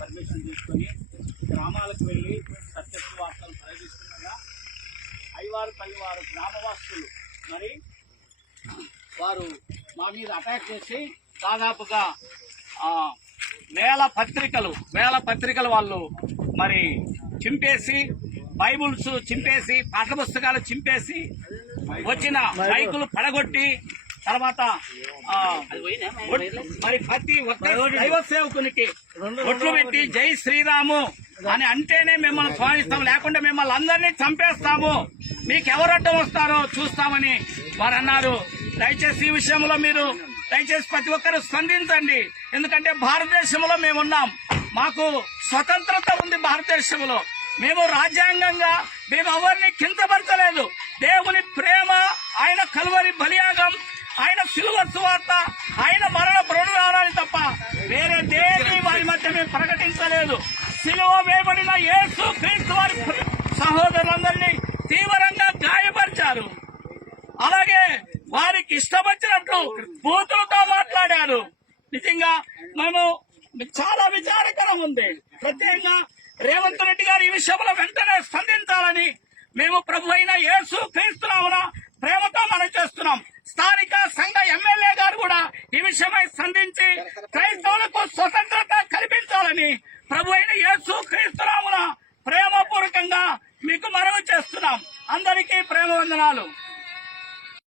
Permission తీసుకొని గ్రామాలకు వెళ్ళి సత్యత్వ వార్తలు ప్రయోగిస్తుండగా ఐవారుపల్లి వారు గ్రామవాసులు మరి వారు మా మీద అటాక్ చేసి దాదాపుగా వేల పత్రికలు వాళ్ళు మరి చింపేసి, బైబుల్స్ చింపేసి, పాఠ్యపుస్తకాలు చింపేసి, వచ్చిన మైకులు పడగొట్టి, తర్వాత మరి ప్రతి ఒక్క దైవ సేవకునికి ఒట్లు పెట్టి జై శ్రీరాము అని అంటేనే మిమ్మల్ని స్వాగతిస్తాం, లేకుండా మిమ్మల్ని అందరినీ చంపేస్తాము, మీకెవరడ్డం వస్తారో చూస్తామని వారు అన్నారు. దయచేసి ఈ విషయంలో మీరు దయచేసి ప్రతి ఒక్కరు స్పందించండి. ఎందుకంటే భారతదేశంలో మేమున్నాం, మాకు స్వతంత్రత ఉంది. భారతదేశంలో మేము రాజ్యాంగంగా మేము ఎవరిని కించపరచలేదు. దేవుని ప్రేమ, ఆయన కల్వరి బలియాగం, ఆయన సిలువ సువార్త, ఆయన మరణ పునరుద్ధానాన్ని తప్ప వేరే దేని వారి మధ్య మేము ప్రకటించలేదు. సిలువ వేయబడిన యేసు క్రీస్తు వారి సహోదరులందరినీ తీవ్రంగా గాయపరిచారు. అలాగే వారికి ఇష్టం వచ్చినట్టు బూతులతో మాట్లాడారు. నిజంగా మేము చాలా విచారకరం ఉంది. ప్రత్యేకంగా రేవంత్ రెడ్డి గారు ఈ విషయంలో వెంటనే స్పందించాలని మేము ప్రభు అయిన యేసు క్రీస్తు నామమున ప్రేమతో మనం చేస్తున్నాం. స్థానిక సంఘ